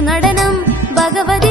തിരുനടനം Bhagavathi